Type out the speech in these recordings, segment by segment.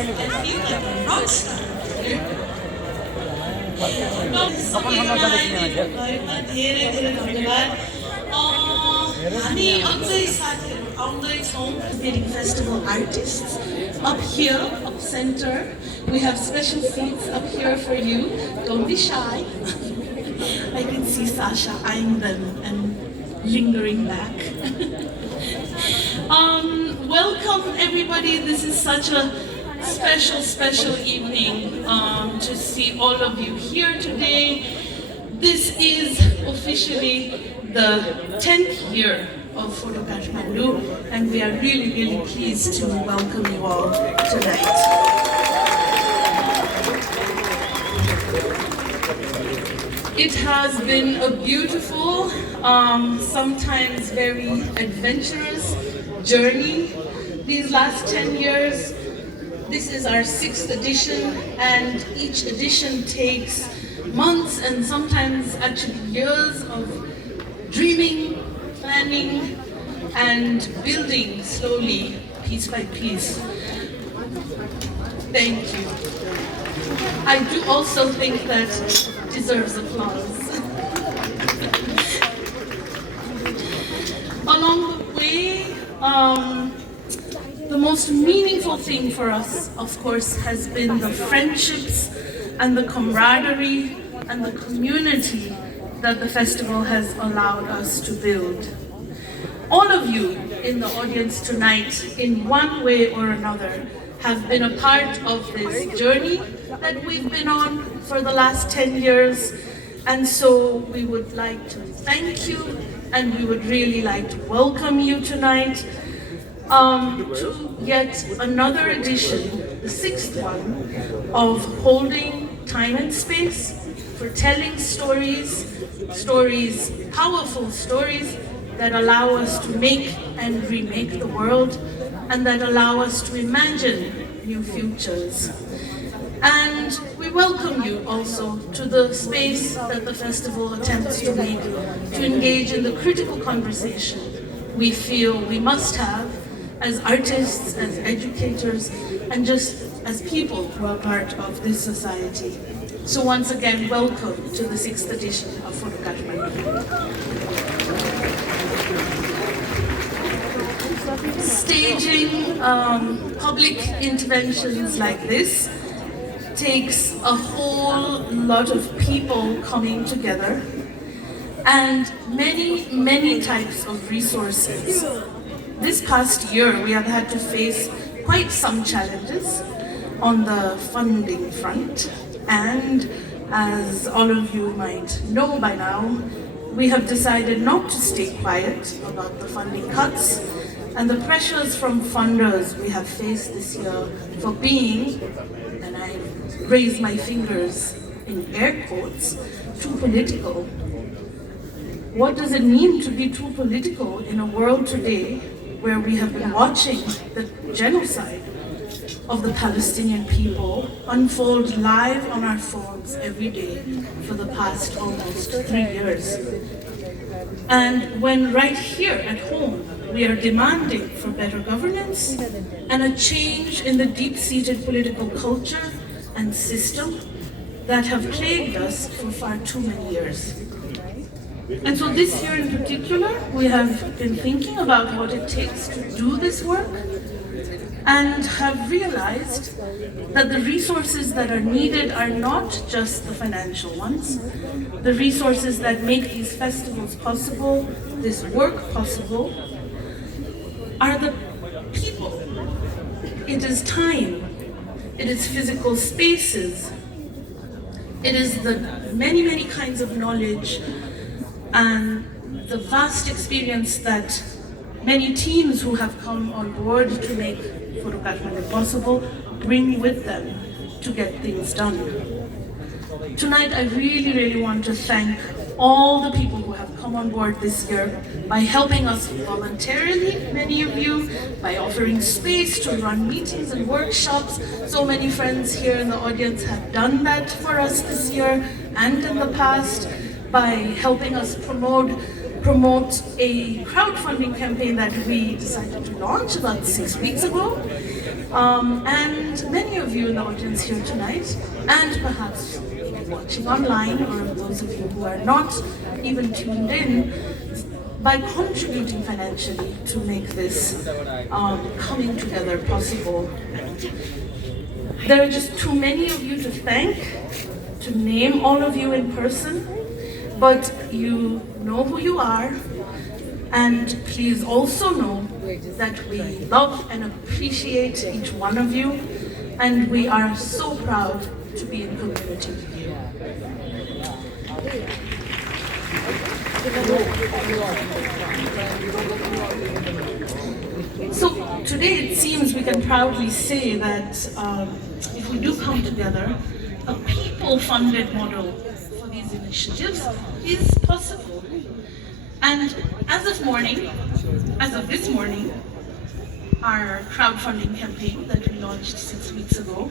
and feel like a rock star. हामी अझै साथीहरू आउँदैछौँ wedding festival artists up here, up center. We have special seats up here for you. Don't be shy. I can see Sasha eyeing them and lingering back. Welcome everybody. This is such a special evening to see all of you here today. This is officially the 10th year of Photoktm, and we are really pleased to welcome you all tonight. It has been a beautiful, sometimes very adventurous journey these last 10 years. This is our 6th edition, and each edition takes months and sometimes actually years of dreaming, planning, and building slowly, piece by piece. Thank you. I do also think that deserves applause. Along the way, the most meaningful thing for us, of course, has been the friendships and the camaraderie and the community that the festival has allowed us to build. All of you in the audience tonight, in one way or another, have been a part of this journey that we've been on for the last 10 years. And so we would like to thank you, and we would really like to welcome you tonight to yet another edition, the 6th one, of holding time and space for telling stories, powerful stories that allow us to make and remake the world, and that allow us to imagine new futures. And we welcome you also to the space that the festival attempts to make, to engage in the critical conversation we feel we must have as artists, as educators, and just as people who are part of this society. So once again, welcome to the 6th edition of Photoktm. Staging public interventions like this takes a whole lot of people coming together and many types of resources. This past year, we have had to face quite some challenges on the funding front, and as all of you might know by now, we have decided not to stay quiet about the funding cuts and the pressures from funders we have faced this year for being, and I raise my fingers in air quotes, too political. What does it mean to be too political in a world today where we have been watching the genocide of the Palestinian people unfold live on our phones every day for the past almost 3 years? And when right here at home, we are demanding for better governance and a change in the deep-seated political culture and system that have plagued us for far too many years. And so this year in particular, we have been thinking about what it takes to do this work, and have realized that the resources that are needed are not just the financial ones. The resources that make these festivals possible, this work possible, are the people. It is time, it is physical spaces, it is the many kinds of knowledge and the vast experience that many teams who have come on board to make Photoktm possible bring with them to get things done. Tonight, I really want to thank all the people who have come on board this year by helping us voluntarily, many of you, by offering space to run meetings and workshops. So many friends here in the audience have done that for us this year and in the past, by helping us promote promote a crowdfunding campaign that we decided to launch about 6 weeks ago. And many of you in the audience here tonight, and perhaps watching online, or those of you who are not even tuned in, by contributing financially to make this coming together possible. There are just too many of you to thank, to name all of you in person, but you know who you are, and please also know that we love and appreciate each one of you, and we are so proud to be in community with you. So today it seems we can proudly say that if we do come together, a people-funded model for these initiatives is possible. And as of this morning, our crowdfunding campaign that we launched 6 weeks ago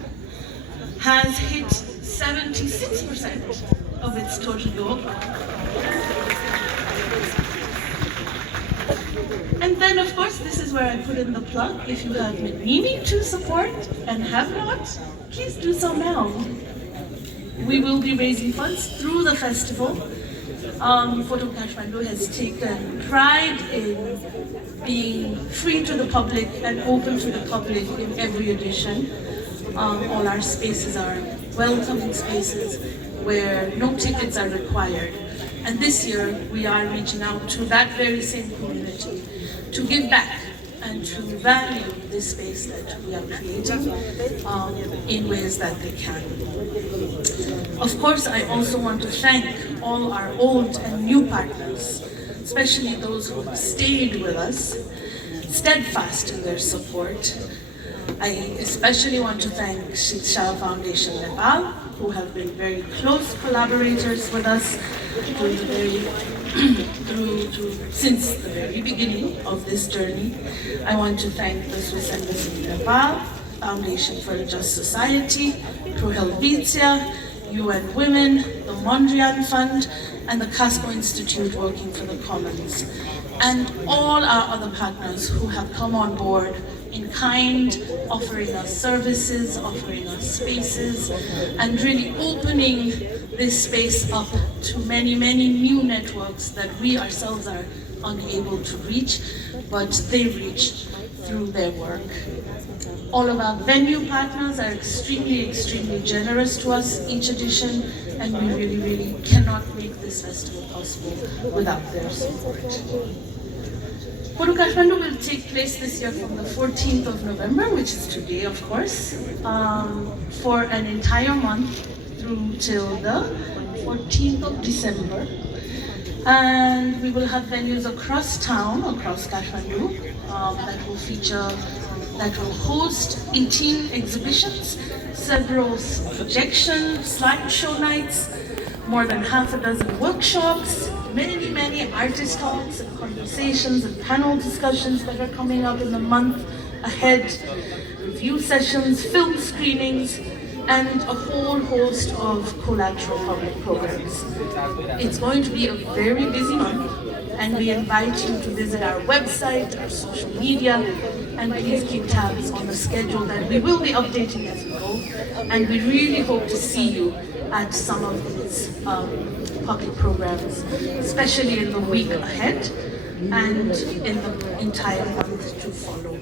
has hit 76% of its total goal. And then, of course, this is where I put in the plug. If you have been meaning to support and have not, please do so now. We will be raising funds through the festival. Photoktm Kathmandu has taken pride in being free to the public and open to the public in every edition. All our spaces are welcoming spaces where no tickets are required. And this year we are reaching out to that very same community to give back and to value this space that we are creating in ways that they can. Of course, I also want to thank all our old and new partners, especially those who have stayed with us, steadfast in their support. I especially want to thank Shiksha Foundation Nepal, who have been very close collaborators with us since the very beginning of this journey. I want to thank the Swiss Embassy in Nepal, Foundation for a Just Society, Pro Helvetia, UN Women, the Mondrian Fund, and the Casco Institute working for the Commons, and all our other partners who have come on board in kind, offering us services, offering us spaces, and really opening this space up to many, many new networks that we ourselves are unable to reach, but they reach through their work. All of our venue partners are extremely, extremely generous to us each edition, and we really, really cannot make this festival possible without their support. Photoktm Kathmandu will take place this year from the 14th of November, which is today, of course, for an entire month through till the 14th of December. And we will have venues across town, across Kathmandu, that will host 18 exhibitions, several projections, slideshow nights, more than half a dozen workshops, many, many artist talks and conversations and panel discussions that are coming up in the month ahead, review sessions, film screenings, and a whole host of collateral public programs. It's going to be a very busy month, and we invite you to visit our website, our social media, and please keep tabs on the schedule that we will be updating as we go. And we really hope to see you at some of these public programs, especially in the week ahead and in the entire month to follow.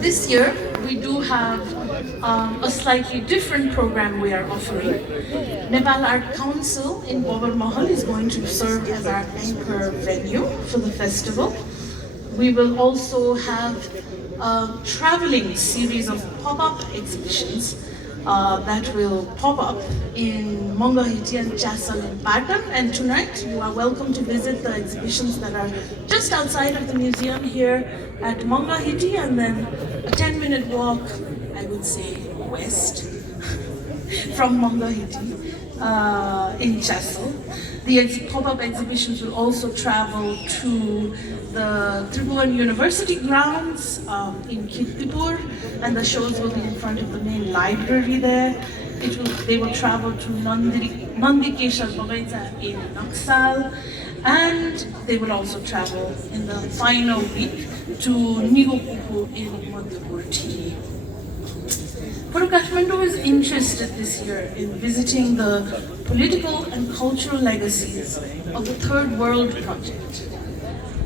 This year, we do have a slightly different program we are offering. Nepal Art Council in Bobar Mahal is going to serve as our anchor venue for the festival. We will also have a traveling series of pop-up exhibitions that will pop up in Mongahiti and Chasal in Patan. And tonight, you are welcome to visit the exhibitions that are just outside of the museum here at Mongahiti, and then a 10-minute walk, I would say, west from Mongahiti in Chasal. The pop-up exhibitions will also travel to the Tribhuvan University grounds in Kirtipur, and the shows will be in front of the main library there. They will travel to Nandikeshwar Bagaitha in Naxal, And they will also travel in the final week to Nigopuku in Madhyapradesh. Photoktm is interested this year in visiting the political and cultural legacies of the Third World Project,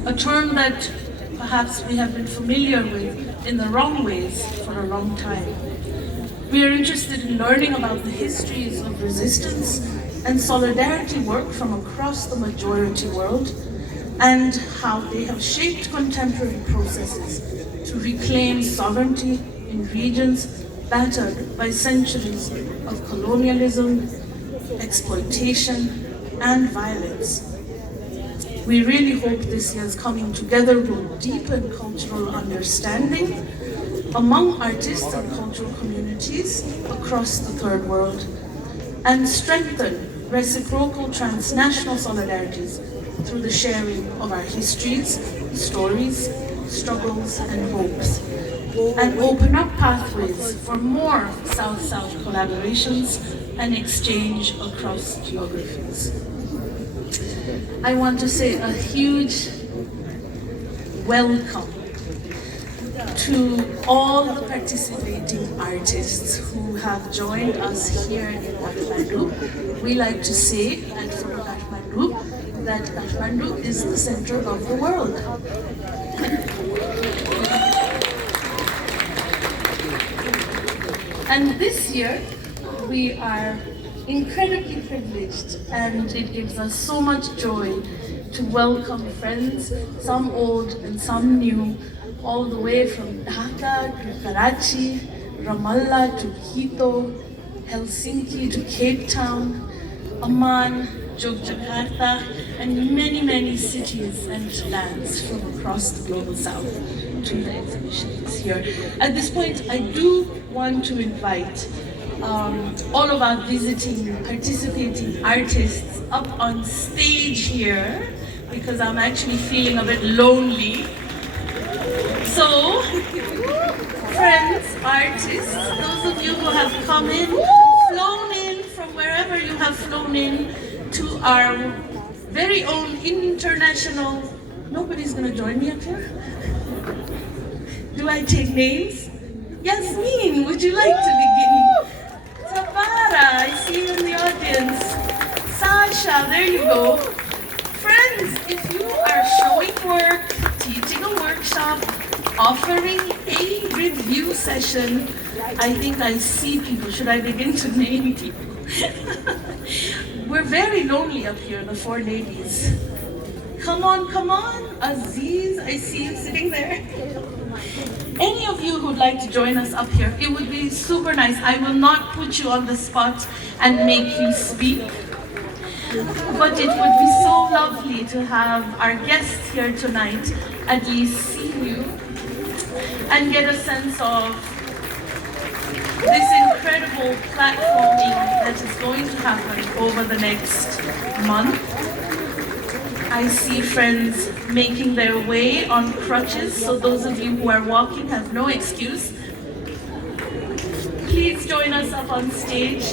a term that perhaps we have been familiar with in the wrong ways for a long time. We are interested in learning about the histories of resistance and solidarity work from across the majority world and how they have shaped contemporary processes to reclaim sovereignty in regions battered by centuries of colonialism, exploitation, and violence. We really hope this year's coming together will deepen cultural understanding among artists and cultural communities across the Third World and strengthen reciprocal transnational solidarities through the sharing of our histories, stories, struggles, and hopes, and open up pathways for more South-South collaborations and exchange across geographies. I want to say a huge welcome to all the participating artists who have joined us here in Kathmandu. We like to say at Photoktm that Kathmandu is the center of the world. And this year, we are incredibly privileged, and it gives us so much joy to welcome friends, some old and some new, all the way from Dhaka to Karachi, Ramallah to Quito, Helsinki to Cape Town, Amman, Yogyakarta, and many, many cities and lands from across the global south to the exhibition this year. At this point, I do want to invite all of our participating artists up on stage here because I'm actually feeling a bit lonely. So, friends, artists, those of you who have come in, flown in from wherever you have flown in to our very own international, nobody's gonna join me up here? Do I take names? Yasmin, would you like to begin? Tabara, I see you in the audience. Sasha, there you go. Friends, if you are showing work, teaching a workshop, offering a review session, I think I see people. Should I begin to name people? We're very lonely up here, the four ladies. Come on, Aziz, I see you sitting there. Any of you who'd like to join us up here, it would be super nice. I will not put you on the spot and make you speak, but it would be so lovely to have our guests here tonight at least see you and get a sense of this incredible platforming that is going to happen over the next month. I see friends making their way on crutches, so those of you who are walking have no excuse. Please join us up on stage.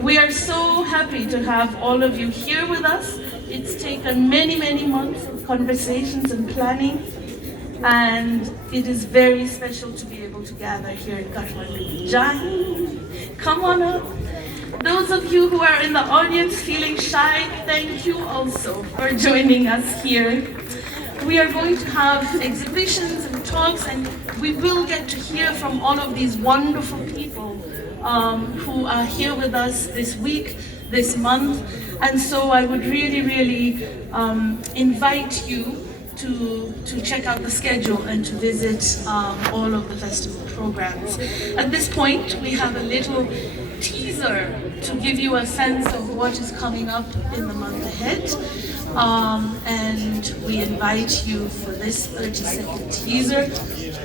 We are so happy to have all of you here with us. It's taken many, many months of conversations and planning, and it is very special to be able to gather here in Kathmandu. Jai, come on up. Those of you who are in the audience feeling shy, thank you also for joining us here. We are going to have exhibitions and talks, and we will get to hear from all of these wonderful people who are here with us this week, this month. And so I would really, really invite you to check out the schedule and to visit all of the festival programs. At this point, we have a little teaser to give you a sense of what is coming up in the month ahead. And we invite you for this 30-second teaser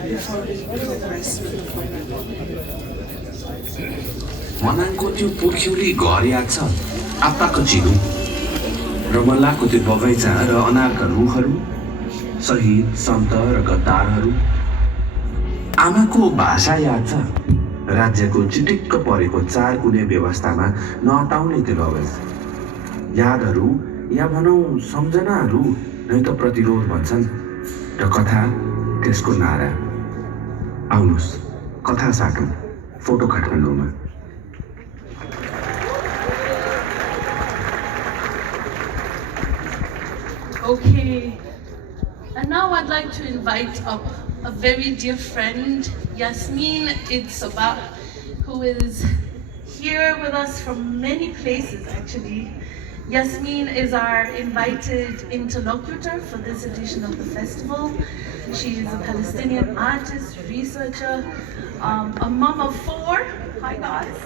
before we progress with the program. मनाङको त्यो पोख्युली घर याद छ आप्पाको चिनो रमल्लाको त्यो बगैँचा र अनारका रुखहरू शहीद सन्त र गद्दारहरू आमाको भाषा याद छ राज्यको चिटिक्क परेको 4 कुने व्यवस्थामा नअटाउने त्यो लगेज यादहरू या भनौँ सम्झनाहरू नै त प्रतिरोध भन्छन् र कथा त्यसको नारा। आउनुहोस् कथा साटौँ फोटो काठमाडौँमा। Okay, and now I'd like to invite up a very dear friend, Yasmin Itzaba, who is here with us from many places actually. Yasmin is our invited interlocutor for this edition of the festival. She is a Palestinian artist, researcher, a mom of 4. Hi guys.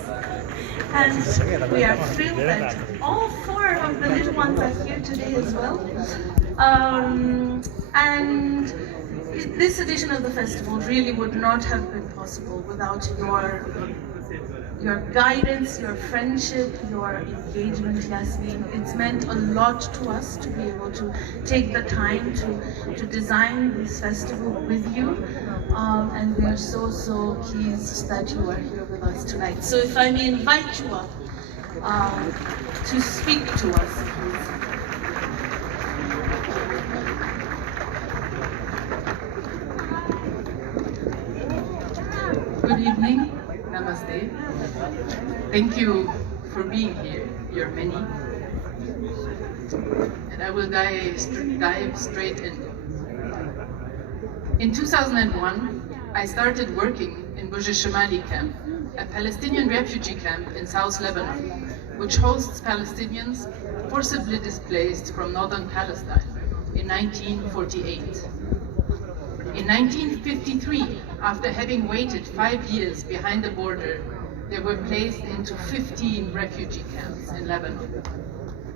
And we are thrilled that all 4 of the little ones are here today as well. And this edition of the festival really would not have been possible without your guidance, your friendship, your engagement, Yasmin. It's meant a lot to us to be able to take the time to design this festival with you. And we are so pleased that you are here with us tonight. So if I may invite you up to speak to us, please. Good evening, namaste. Thank you for being here, you're many. And I will dive straight in. In 2001, I started working in Buj Shemali camp, a Palestinian refugee camp in South Lebanon, which hosts Palestinians forcibly displaced from northern Palestine in 1948. In 1953, after having waited 5 years behind the border, they were placed into 15 refugee camps in Lebanon.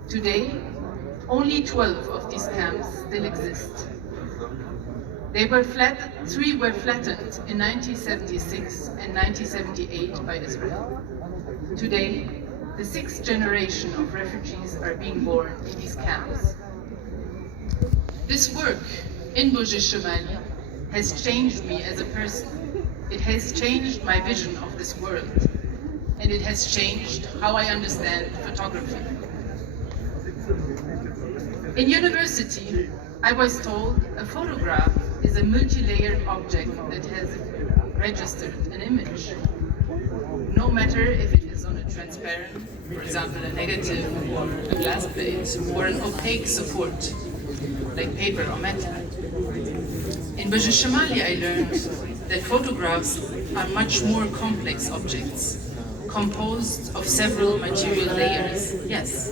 Today, only 12 of these camps still exist. 3 were flattened in 1976 and 1978 by Israel. Today, the 6th generation of refugees are being born in these camps. This work in Buj Shemali has changed me as a person. It has changed my vision of this world, and it has changed how I understand photography. In university, I was told a photograph is a multi-layered object that has registered an image. No matter if it is on a transparent, for example, a negative or a glass plate, or an opaque support, like paper or metal. In Buj Shemali, I learned that photographs are much more complex objects, composed of several material layers, yes,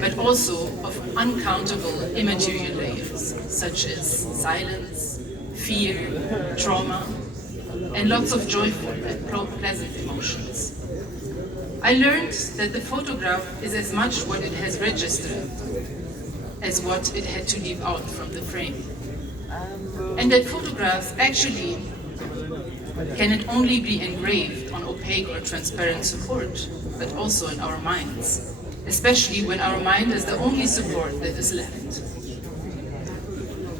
but also of uncountable immaterial layers, such as silence, fear, trauma, and lots of joyful and pleasant emotions. I learned that the photograph is as much what it has registered as what it had to leave out from the frame. And that photographs actually cannot only be engraved on opaque or transparent support, but also in our minds, especially when our mind is the only support that is left.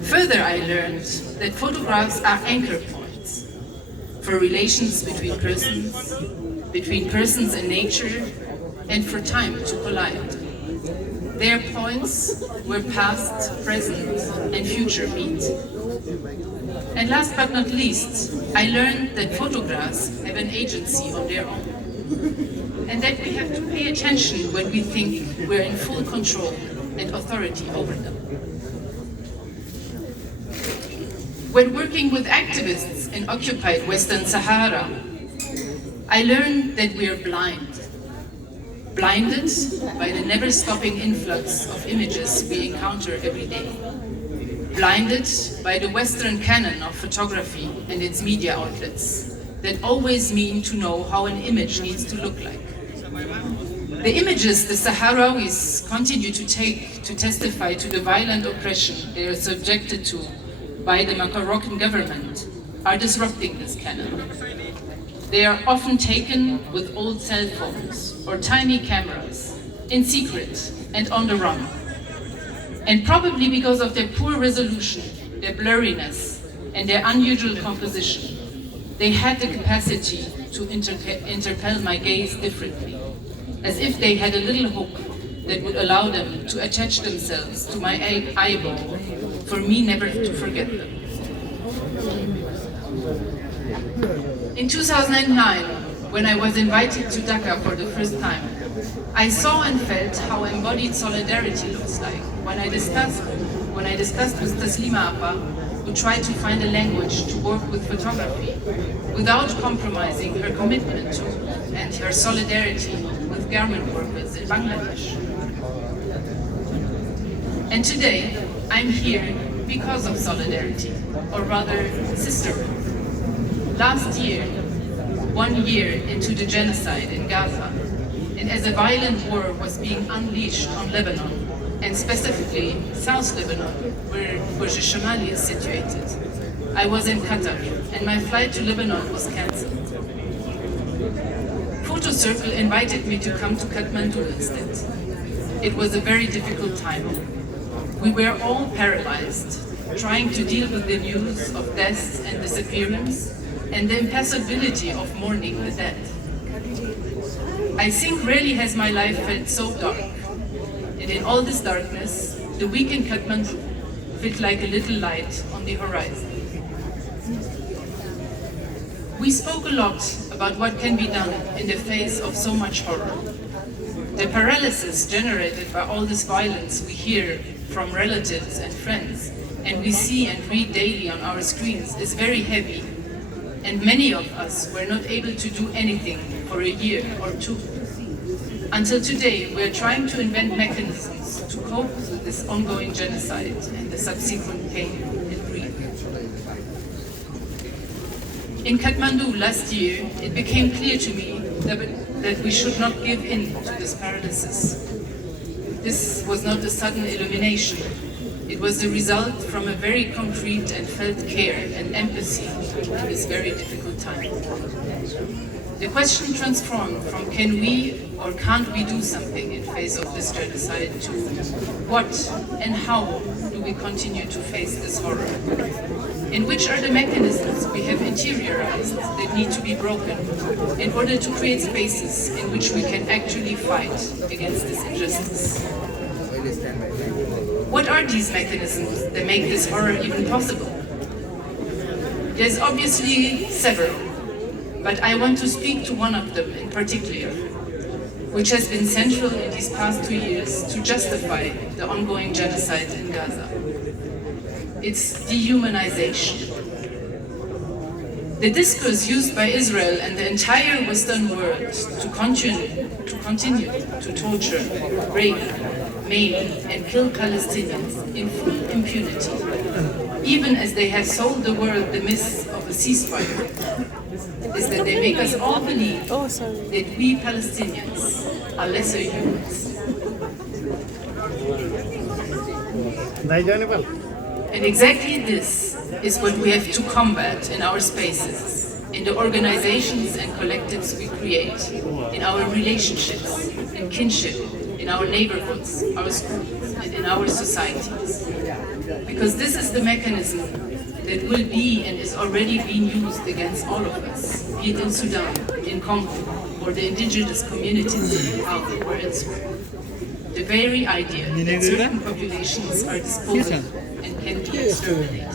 Further, I learned that photographs are anchor points for relations between persons and nature, and for time to collide. They are points where past, present, and future meet. And last but not least, I learned that photographs have an agency on their own, and that we have to pay attention when we think we're in full control and authority over them. When working with activists in occupied Western Sahara, I learned that we are blinded by the never-stopping influx of images we encounter every day, blinded by the Western canon of photography and its media outlets that always mean to know how an image needs to look like. The images the Sahrawis continue to take to testify to the violent oppression they are subjected to by the Moroccan government are disrupting this canon. They are often taken with old cell phones or tiny cameras, in secret and on the run. And probably because of their poor resolution, their blurriness, and their unusual composition, they had the capacity to interpel my gaze differently, as if they had a little hook that would allow them to attach themselves to my eyeball, for me never to forget them. In 2009, when I was invited to Dhaka for the first time, I saw and felt how embodied solidarity looks like when I discussed with Taslima Appa, who tried to find a language to work with photography without compromising her commitment to and her solidarity with garment workers in Bangladesh. And today, I'm here because of solidarity, or rather sisterhood. Last year, 1 year into the genocide in Gaza, and as a violent war was being unleashed on Lebanon, and specifically South Lebanon, where Burj Shamali is situated, I was in Qatar, and my flight to Lebanon was cancelled. Photo Circle invited me to come to Kathmandu instead. It was a very difficult time. We were all paralyzed, trying to deal with the news of deaths and disappearance, and the impassibility of mourning the dead. I think rarely has my life felt so dark. And in all this darkness, the week in Kathmandu felt like a little light on the horizon. We spoke a lot about what can be done in the face of so much horror. The paralysis generated by all this violence we hear from relatives and friends, and we see and read daily on our screens, is very heavy. And many of us were not able to do anything for a year or two. Until today, we are trying to invent mechanisms to cope with this ongoing genocide and the subsequent pain and grief. In Kathmandu last year, it became clear to me that we should not give in to this paralysis. This was not a sudden illumination. It was the result from a very concrete and felt care and empathy in this very difficult time. The question transformed from can we or can't we do something in face of this genocide to what and how do we continue to face this horror? And which are the mechanisms we have interiorized that need to be broken in order to create spaces in which we can actually fight against this injustice? What are these mechanisms that make this horror even possible? There's obviously several, but I want to speak to one of them in particular, which has been central in these past 2 years to justify the ongoing genocide in Gaza. It's dehumanization. The discourse used by Israel and the entire Western world to continue to torture, rape, maim, and kill Palestinians in full impunity, even as they have sold the world the myth of a ceasefire, is that they make us all believe that we Palestinians are lesser humans. And exactly this is what we have to combat in our spaces, in the organizations and collectives we create, in our relationships, in kinship, in our neighborhoods, our schools, and in our societies. Because this is the mechanism that will be and is already being used against all of us, be it in Sudan, in Congo, or the indigenous communities in Al or elsewhere. The very idea that certain populations are disposable and can be exterminated.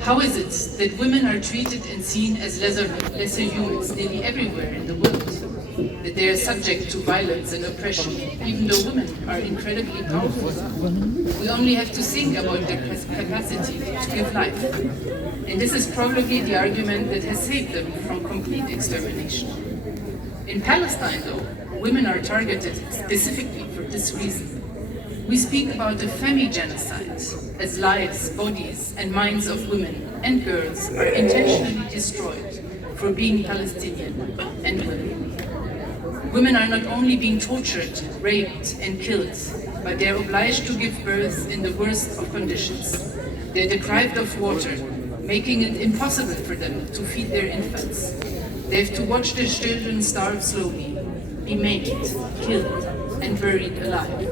How is it that women are treated and seen as lesser humans nearly everywhere in the world? That they are subject to violence and oppression, even though women are incredibly powerful? We only have to think about their capacity to give life. And this is probably the argument that has saved them from complete extermination. In Palestine, though, women are targeted specifically for this reason. We speak about the femi-genocide, as lives, bodies, and minds of women and girls are intentionally destroyed for being Palestinian and women. Women are not only being tortured, raped, and killed, but they are obliged to give birth in the worst of conditions. They are deprived of water, making it impossible for them to feed their infants. They have to watch their children starve slowly, be maimed, killed, and buried alive.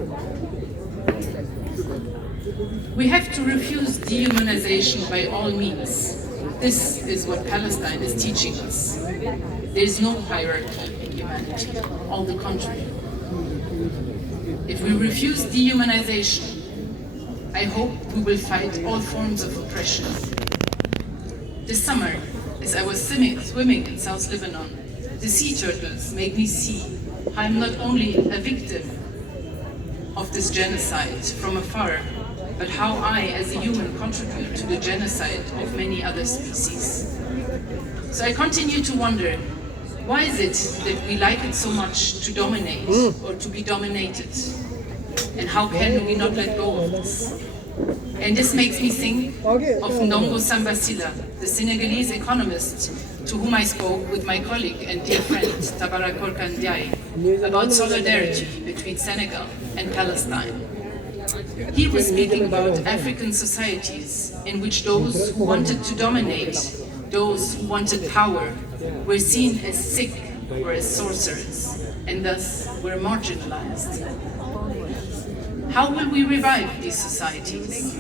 We have to refuse dehumanization by all means. This is what Palestine is teaching us. There is no hierarchy in humanity, all the contrary. If we refuse dehumanization, I hope we will fight all forms of oppression. This summer, as I was swimming in South Lebanon, the sea turtles made me see how I'm not only a victim of this genocide from afar, but how I, as a human, contribute to the genocide of many other species. So I continue to wonder, why is it that we like it so much to dominate or to be dominated? And how can we not let go of this? And this makes me think of Ndongo Sambasila, the Senegalese economist to whom I spoke with my colleague and dear friend Tabara Korkandiaye about solidarity between Senegal and Palestine. He was speaking about African societies in which those who wanted to dominate, those who wanted power, were seen as sick or as sorcerers, and thus were marginalized. How will we revive these societies?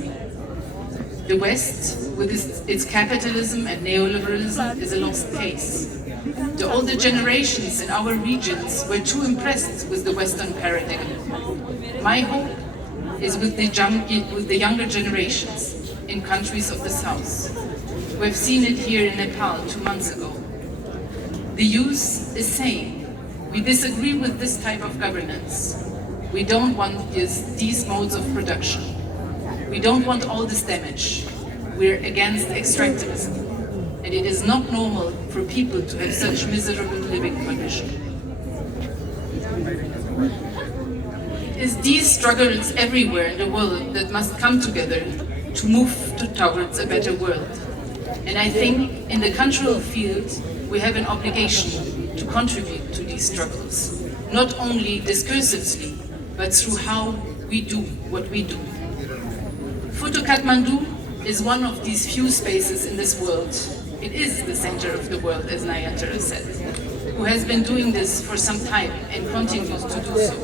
The West, with its capitalism and neoliberalism, is a lost case. The older generations in our regions were too impressed with the Western paradigm. My hope is with the younger generations in countries of the South. We've seen it here in Nepal 2 months ago. The youth is saying, we disagree with this type of governance. We don't want these modes of production. We don't want all this damage. We're against extractivism. And it is not normal for people to have such miserable living conditions. It is these struggles everywhere in the world that must come together to move towards a better world. And I think in the cultural field, we have an obligation to contribute to these struggles, not only discursively, but through how we do what we do. Photoktm is one of these few spaces in this world. It is the center of the world, as Nayantara said, who has been doing this for some time and continues to do so.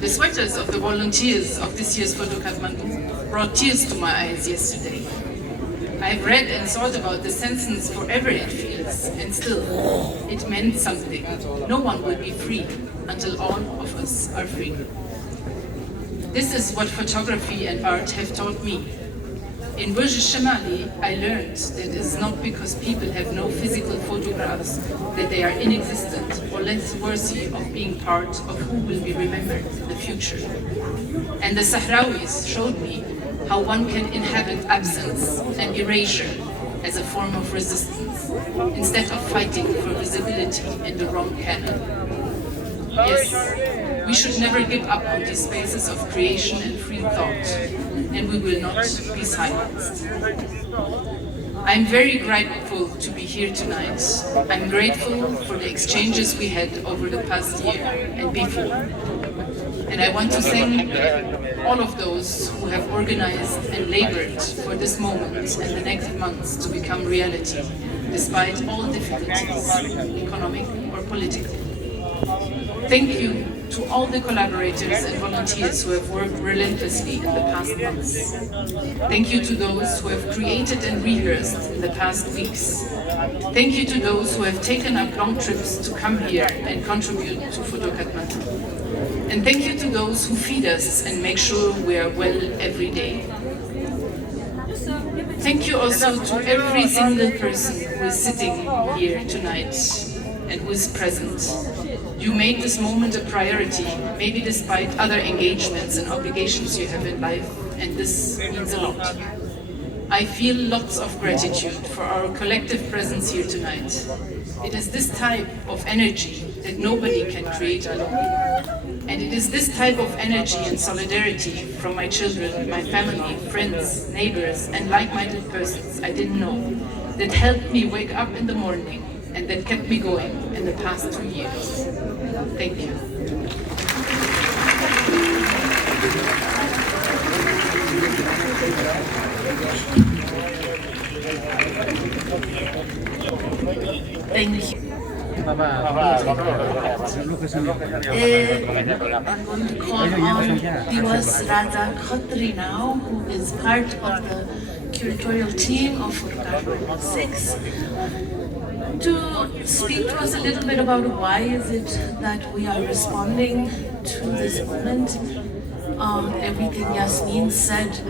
The sweaters of the volunteers of this year's Photoktm brought tears to my eyes yesterday. I've read and thought about the sentence forever it feels, and still, it meant something. No one will be free until all of us are free. This is what photography and art have taught me. In Burj Shamali, I learned that it is not because people have no physical photographs that they are inexistent or less worthy of being part of who will be remembered in the future. And the Sahrawis showed me how one can inhabit absence and erasure as a form of resistance, instead of fighting for visibility in the wrong canon. Yes, we should never give up on these spaces of creation and free thought, and we will not be silenced. I'm very grateful to be here tonight. I'm grateful for the exchanges we had over the past year and before. And I want to thank all of those who have organized and labored for this moment and the next months to become reality, despite all difficulties, economic or political. Thank you to all the collaborators and volunteers who have worked relentlessly in the past months. Thank you to those who have created and rehearsed in the past weeks. Thank you to those who have taken up long trips to come here and contribute to Photoktm. And thank you to those who feed us and make sure we are well every day. Thank you also to every single person who is sitting here tonight and who is present. You made this moment a priority, maybe despite other engagements and obligations you have in life, and this means a lot. I feel lots of gratitude for our collective presence here tonight. It is this type of energy that nobody can create alone. And it is this type of energy and solidarity from my children, my family, friends, neighbors, and like-minded persons I didn't know that helped me wake up in the morning and that kept me going in the past 2 years. Thank you. Thank you. I'm going to call on Divas Raja Khatri now, who is part of the curatorial team of Photoktm 6, to speak to us a little bit about why is it that we are responding to this moment. Everything Yasmin said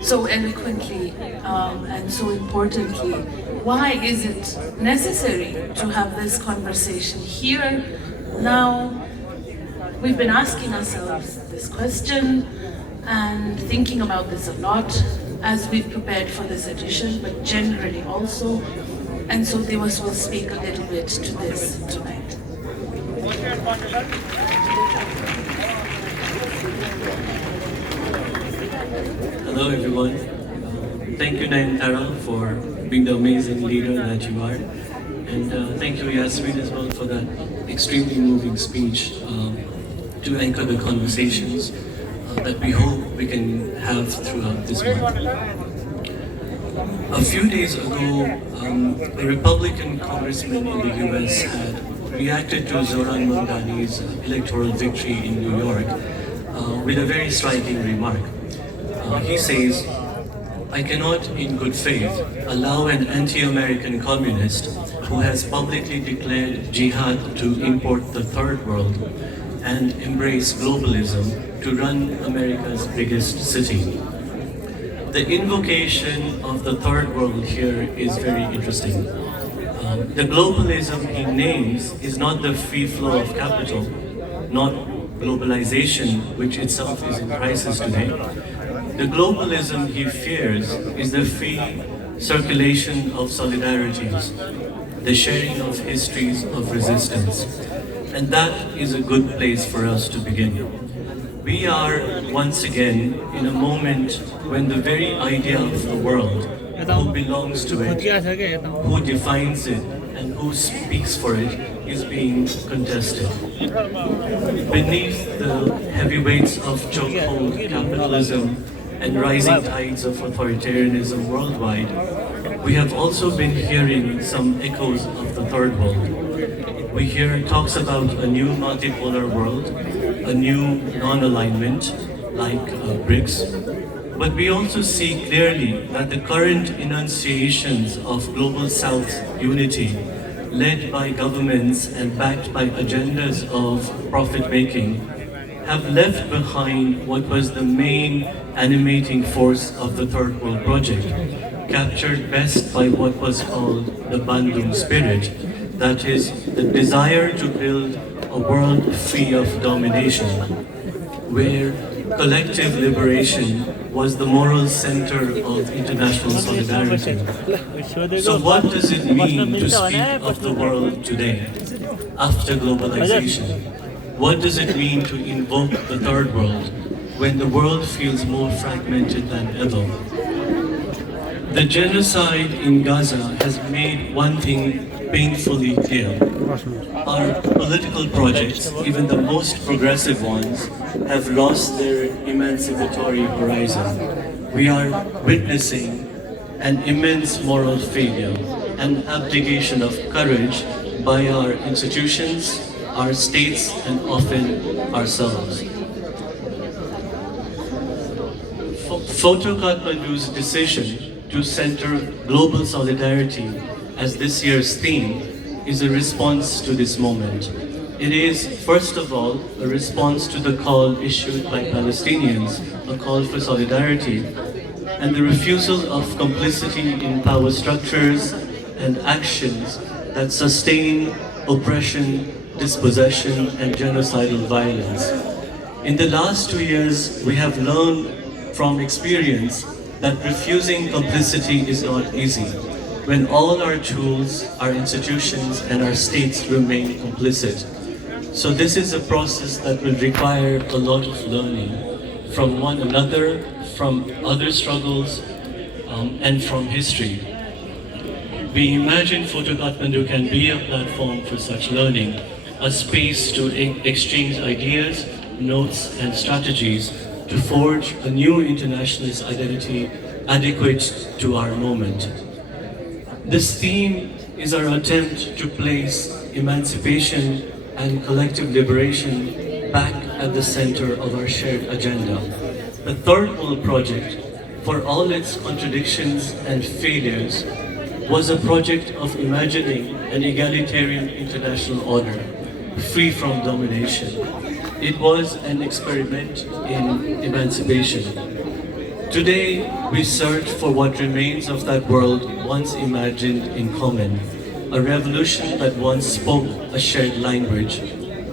so eloquently and so importantly, why is it necessary to have this conversation here, now? We've been asking ourselves this question and thinking about this a lot as we've prepared for this edition, but generally also. And so Devas will speak a little bit to this tonight. Hello everyone. Thank you Nayantara for being the amazing leader that you are. And thank you Yasmin as well for that extremely moving speech to anchor the conversations that we hope we can have throughout this month. A few days ago, a Republican congressman in the US had reacted to Zoran Mamdani's electoral victory in New York with a very striking remark. He says, "I cannot in good faith allow an anti-American communist who has publicly declared jihad to import the third world and embrace globalism to run America's biggest city." The invocation of the third world here is very interesting. The globalism he names is not the free flow of capital, not globalization, which itself is in crisis today. The globalism he fears is the free circulation of solidarities, the sharing of histories of resistance. And that is a good place for us to begin. We are once again in a moment when the very idea of the world, who belongs to it, who defines it, and who speaks for it, is being contested. Beneath the heavy weights of chokehold capitalism and rising tides of authoritarianism worldwide, we have also been hearing some echoes of the third world. We hear talks about a new multipolar world, a new non-alignment like BRICS, but we also see clearly that the current enunciations of Global South unity, led by governments and backed by agendas of profit-making, have left behind what was the main animating force of the Third World Project, captured best by what was called the Bandung spirit, that is, the desire to build a world free of domination, where collective liberation was the moral center of international solidarity. So what does it mean to speak of the world today, after globalization? What does it mean to invoke the third world when the world feels more fragmented than ever? The genocide in Gaza has made one thing painfully clear. Our political projects, even the most progressive ones, have lost their emancipatory horizon. We are witnessing an immense moral failure, an abdication of courage by our institutions, our states, and often ourselves. Photoktm's decision to center global solidarity as this year's theme is a response to this moment. It is, first of all, a response to the call issued by Palestinians, a call for solidarity, and the refusal of complicity in power structures and actions that sustain oppression, dispossession, and genocidal violence. In the last 2 years, we have learned from experience that refusing complicity is not easy, when all our tools, our institutions, and our states remain complicit. So this is a process that will require a lot of learning from one another, from other struggles, and from history. We imagine Photoktm can be a platform for such learning, a space to exchange ideas, notes, and strategies to forge a new internationalist identity adequate to our moment. This theme is our attempt to place emancipation and collective liberation back at the center of our shared agenda. The Third World Project, for all its contradictions and failures, was a project of imagining an egalitarian international order, free from domination. It was an experiment in emancipation. Today, we search for what remains of that world once imagined in common, a revolution that once spoke a shared language,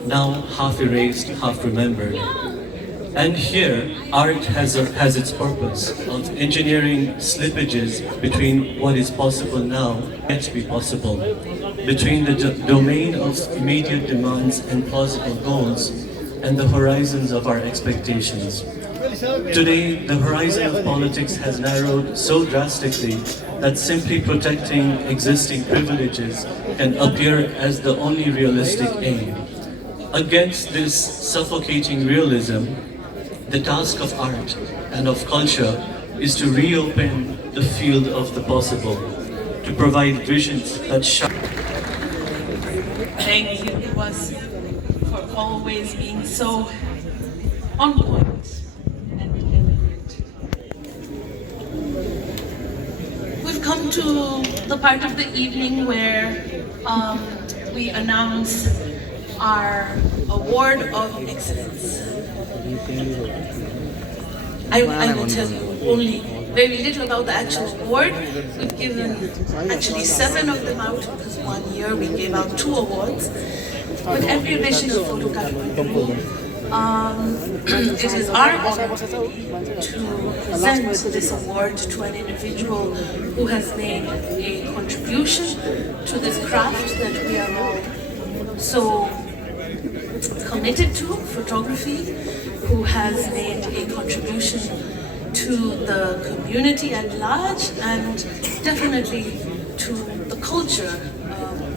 now half erased, half remembered. And here, art has its purpose of engineering slippages between what is possible now and yet to be possible, between the domain of immediate demands and plausible goals and the horizons of our expectations. Today, the horizon of politics has narrowed so drastically that simply protecting existing privileges can appear as the only realistic aim. Against this suffocating realism, the task of art and of culture is to reopen the field of the possible, to provide visions that shine. Thank you, was for always being so on point and eloquent. We've come to the part of the evening where we announce our Award of Excellence. I will tell you only very little about the actual award. We've given actually 7 of them out because one year we gave out 2 awards. But every edition of Photoktm, it is our honor to present this award to an individual who has made a contribution to this craft that we are all so committed to, photography, who has made a contribution to the community at large and definitely to the culture,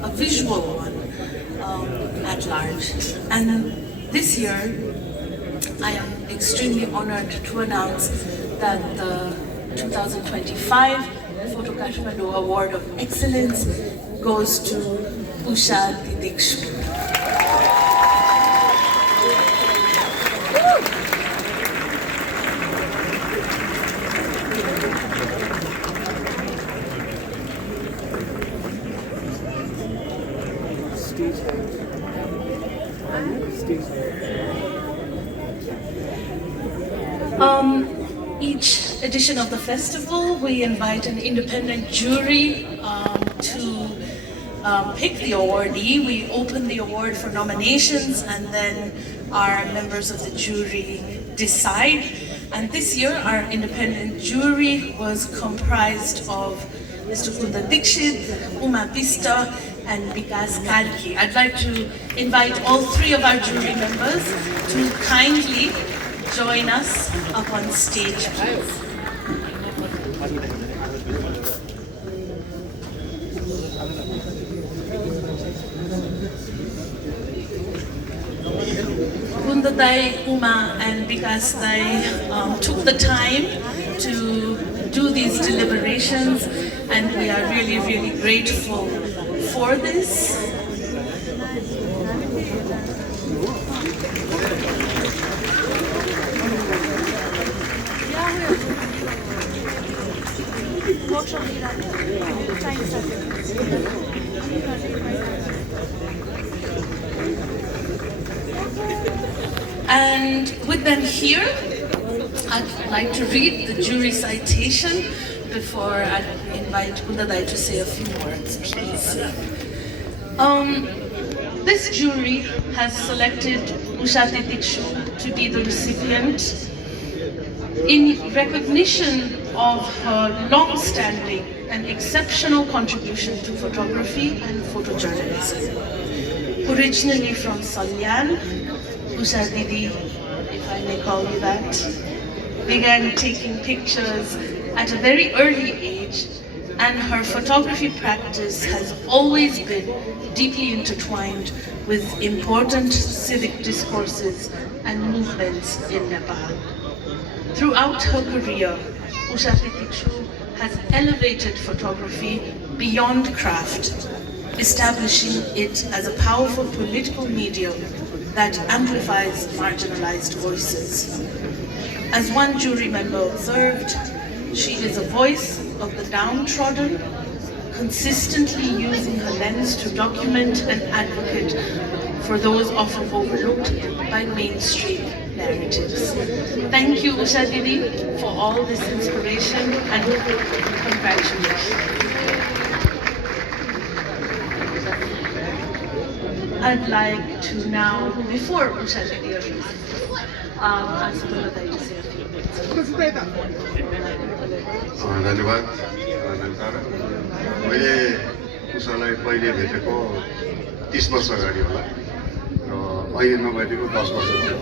a visual one at large. And this year, I am extremely honored to announce that the 2025 Photoktm Award of Excellence goes to Usha Titikshu. Each edition of the festival, we invite an independent jury to pick the awardee. We open the award for nominations and then our members of the jury decide. And this year, our independent jury was comprised of Mr. Titikshu, Uma Pista, and Vikas Kalki. I'd like to invite all 3 of our jury members to kindly join us up on stage, please. Kundadai, Uma, and Vikas took the time to do these deliberations, and we are really, really grateful for this. And with them here, I'd like to read the jury citation before I invite Kundadai to say a few words, please. This jury has selected Usha Titikshu to be the recipient in recognition of her long-standing and exceptional contribution to photography and photojournalism. Originally from Salyan, Usha Didi, if I may call you that, began taking pictures at a very early age, and her photography practice has always been deeply intertwined with important civic discourses and movements in Nepal. Throughout her career, Usha Titikshu has elevated photography beyond craft, establishing it as a powerful political medium that amplifies marginalized voices. As one jury member observed, she is a voice of the downtrodden, consistently using her lens to document and advocate for those often overlooked by mainstream narratives. Thank you, Usha Didi, for all this inspiration and congratulations. I'd like to now, before Usha Didi ask Photoktm to say a few words. धन्यवाद नन्तारा मैले उषालाई पहिले भेटेको 30 वर्ष अगाडि होला र अहिले नभएदेखि 10 वर्ष थियो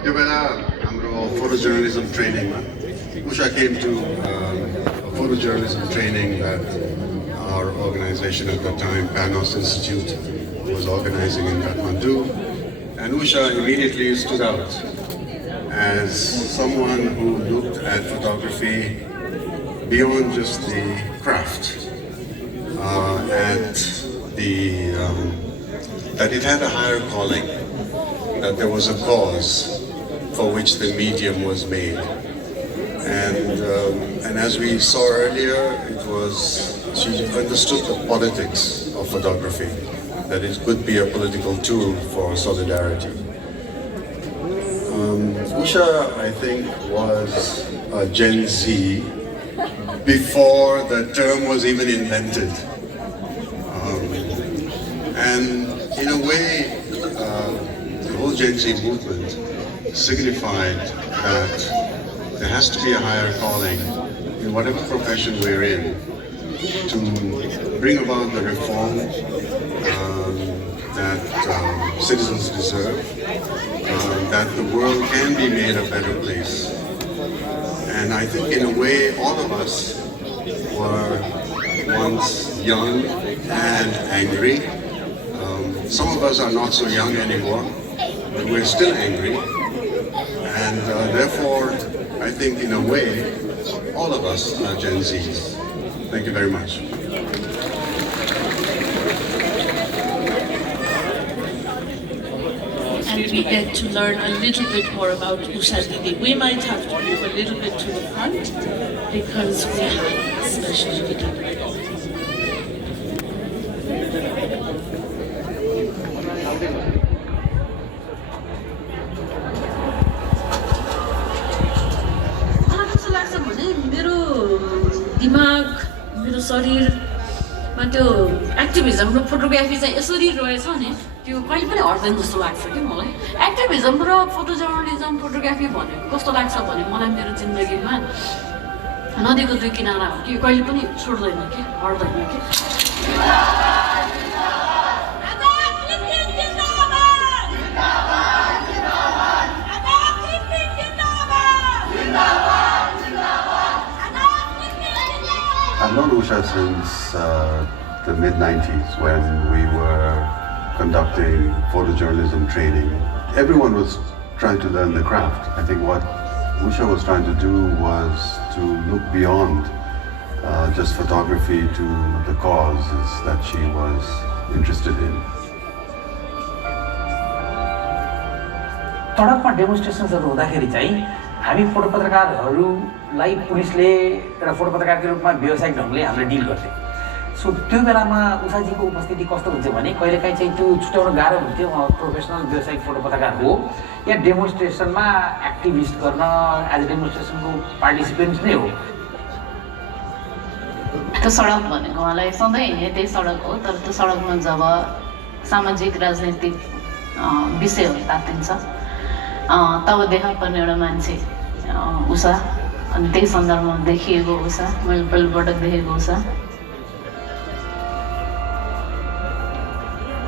त्यो बेला हाम्रो फोटो जर्नलिजम ट्रेनिङमा Usha came to a photojournalism training that our organization at that time, Panos Institute, was organizing in Kathmandu, and Usha immediately stood out as someone who looked at photography beyond just the craft, and that it had a higher calling, that there was a cause for which the medium was made. And as we saw earlier, she understood the politics of photography, that it could be a political tool for solidarity. Usha, I think, was a Gen Z before the term was even invented. And in a way, the whole Gen Z movement signified that there has to be a higher calling in whatever profession we're in to bring about the reform that citizens deserve, that the world can be made a better place. And I think in a way all of us were once young and angry. Some of us are not so young anymore, but we're still angry. And therefore, I think in a way, all of us are Gen Zs. Thank you very much. And we get to learn a little bit more about Usha Didi. We might have to move a little bit to the front because we have a special video. दिमाग मेरो शरीरमा त्यो activism र photography चाहिँ यसरी रहेछ नि त्यो कहिले पनि हट्दैन जस्तो लाग्छ कि मलाई एक्टिभिजम र फोटो जर्नलिजम फोटोग्राफी भनेको कस्तो लाग्छ भने मलाई मेरो जिन्दगीमा नदीको दुई किनारा हो कि कहिले पनि छोड्दैन कि हट्दैन कि I've known Usha since the mid-90s when we were conducting photojournalism training. Everyone was trying to learn the craft. I think what Usha was trying to do was to look beyond just photography to the causes that she was interested in. सडकमा डेमोन्स्ट्रेसन्सहरू हुँदाखेरि चाहिँ हामी photo पत्रकारहरूलाई पुलिसले एउटा photo पत्रकारको रूपमा व्यावसायिक ढङ्गले हामीले डिल गर्थे सो त्यो बेलामा उषाजीको उपस्थिति कस्तो हुन्छ भने कहिलेकाहीँ चाहिँ त्यो छुट्याउन गाह्रो हुन्थ्यो प्रोफेसनल व्यावसायिक फोटो पत्रकार हो या डेमोन्स्ट्रेसनमा एक्टिभिस्ट गर्न एज अ डेमोन्स्ट्रेसनको पार्टिसिपेन्ट नै हो त्यो सडक भनेको उहाँलाई सधैँ हिँड्ने त्यही सडक हो तर त्यो सडकमा जब सामाजिक राजनैतिक विषयहरू तातिन्छ तब देखा पर्ने एउटा मान्छे उषा अनि त्यही सन्दर्भमा देखिएको उषा मैले पहिलोपटक देखेको उषा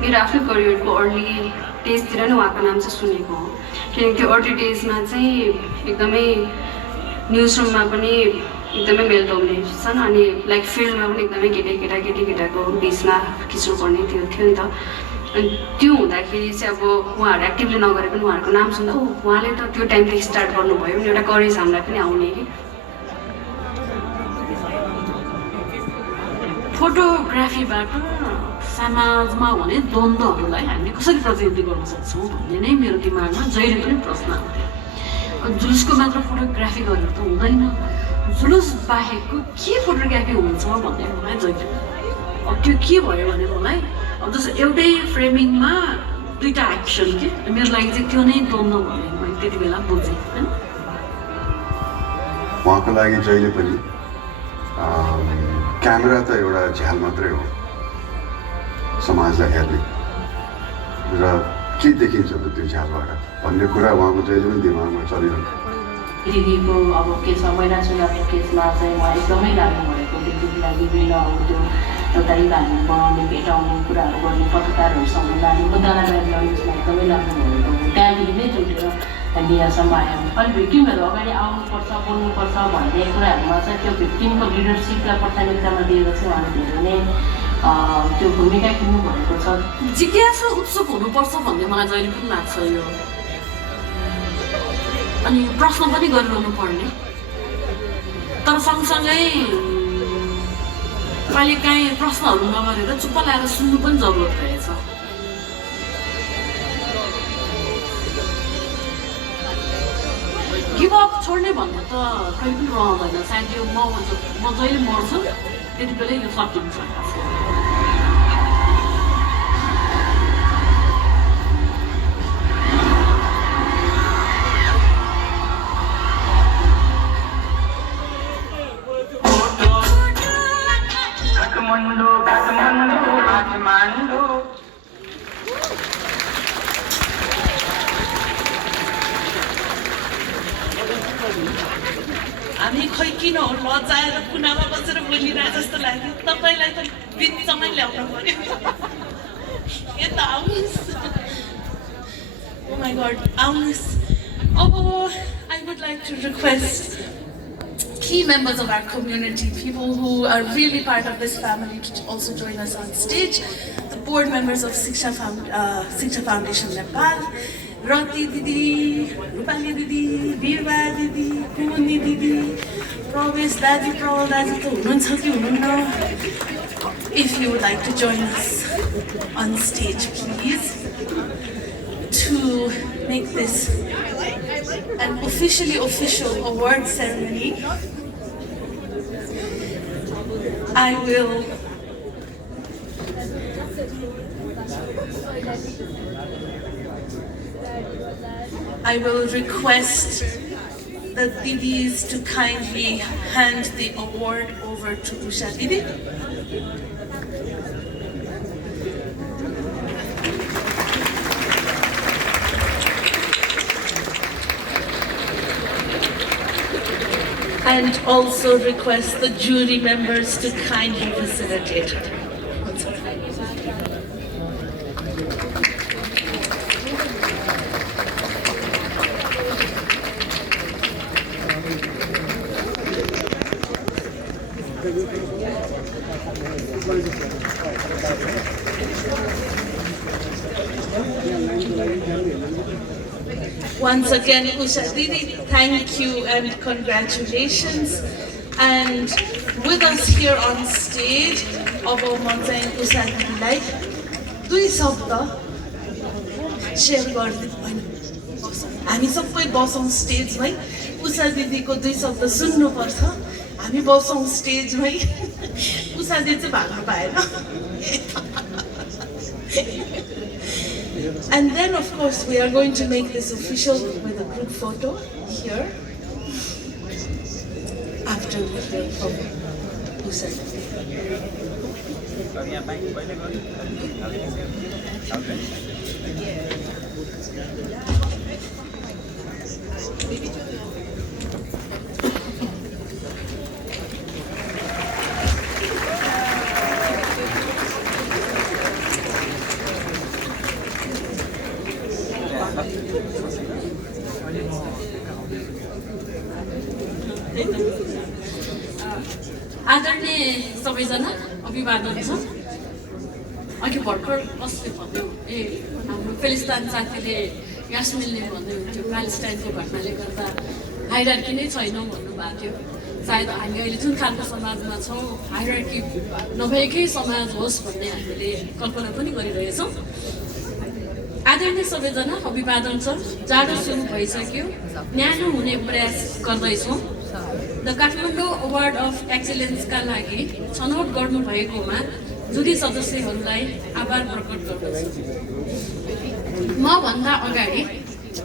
मेरो आफ्नो करियरको अर्ली डेजतिर नै उहाँको नाम चाहिँ सुनेको हो किनकि त्यो अर्ली डेजमा चाहिँ एकदमै न्युज रुममा पनि एकदमै मेल डोमिनेसन अनि लाइक फिल्डमा पनि एकदमै केटाको बिचमा खिच्नुपर्ने थियो नि त अनि त्यो हुँदाखेरि चाहिँ अब उहाँहरू एक्टिभली नगरे पनि उहाँहरूको नाम सुन्दा उहाँले त त्यो टाइमदेखि स्टार्ट गर्नुभयो भने एउटा करेज हामीलाई पनि आउने कि फोटोग्राफीबाट समाजमा हुने द्वन्द्वहरूलाई हामीले कसरी प्रतिनिधि गर्न सक्छौँ भन्ने नै मेरो दिमागमा जहिले पनि प्रश्न आउँथ्यो। जुलुसको मात्र फोटोग्राफी गरेर त हुँदैन, जुलुस बाहेकको के फोटोग्राफी हुन्छ भन्ने मलाई जहिले अब त्यो के भयो भने मलाई अब जस्तो एउटै फ्रेमिङमा दुईवटा एक्सन के मेरो लागि चाहिँ त्यो नै द्वन्द्व भन्ने मैले त्यति बेला बुझेँ होइन। उहाँको लागि जहिले पनि क्यामेरा त एउटा झ्याल मात्रै हो समाजलाई हेर्ने र के देखिन्छ त त्यो झ्यालबाट भन्ने कुरा उहाँको जहिले पनि दिमागमा चलिरहन्छ। दिदीको अब केसमा महिला चुनावको केसमा चाहिँ उहाँ एकदमै लाग्नु भएको दिदीको लागि विभिन्न अब त्यो एउटा इभाहरू बनाउने भेटाउने कुराहरू गर्ने पत्रकारहरूसँग लाने मुद्दालाई लड्ने उसमा एकदमै लाग्नु भएको हो। त्यहाँदेखि नै जोडेर यहाँसम्म आयौँ। अनि भिक्टिमहरू अगाडि आउनुपर्छ बोल्नुपर्छ भन्ने कुराहरूमा चाहिँ त्यो भिक्टिमको लिडरसिपलाई प्राथमिकतामा दिएर चाहिँ उहाँले धेरै नै त्यो भूमिका खेल्नु भएको छ। जिज्ञासा उत्सुक हुनुपर्छ भन्ने मलाई जहिले पनि लाग्छ यो। अनि प्रश्न पनि गरिरहनु पर्ने, तर सँगसँगै कहिलेकाहीँ प्रश्नहरू नगरेर चुप्प लागेर सुन्नु पनि जरुरत रहेछ। गिभ अप छोड्ने भन्ने त कहिले पनि रहँदैन। सायद यो म जहिले मर्छु त्यति बेलै यो सकिन्छ। हामी खै किन हो लजाएर कुनामा बसेर बोलिरहे जस्तो लाग्यो। तपाईँलाई त बिचमै ल्याउनु पर्यो। यता आउनुहोस्। Oh my God, आउनुहोस्। अब I would like to request key members of our community, people who are really part of this family, to also join us on stage. The board members of Shiksha Foundation Nepal, Rati Didi, Rupali Didi, Birba Didi, Kumuni Didi, Provis Daddy, Pro Daddy, if you would like to join us on stage, please, to make this an official award ceremony. I will request the Didis to kindly hand the award over to Usha Didi. And also request the jury members to kindly facilitate it. Once again, Usha Didi, thank you and congratulations. And with us here on stage, Abo Monza and Usha Didi, like, दुई शब्द share गरिदिनु होइन हामी सबै बसौँ स्टेजमै उषा दिदीको दुई शब्द सुन्नुपर्छ हामी बसौँ स्टेजमै उषा दिदी चाहिँ भाग्नु पाएन And then, of course, we are going to make this official with a group photo here after we hear from Usha. आदरणीय सबैजना अभिवादन छ अघि भर्खर कसले भन्यो हाम्रो फिलिस्तान साथीले यास्मिनले भन्नुहुन्थ्यो प्यालेस्टाइनको घटनाले गर्दा हाइरार्की नै छैन भन्नुभएको थियो सायद हामी अहिले जुन खालको समाजमा छौँ हायरार्की नभएकै समाज होस् भन्ने हामीले कल्पना पनि गरिरहेछौँ। आदरणीय सबैजना, अभिवादन छ। जाडो सुरु भइसक्यो, न्यानो हुने प्रयास गर्दैछौँ। द काठमाडौँ अवार्ड अफ एक्सिलेन्सका लागि छनौट गर्नुभएकोमा जुरी सदस्यहरूलाई आभार प्रकट गर्दछु। म भन्दा अगाडि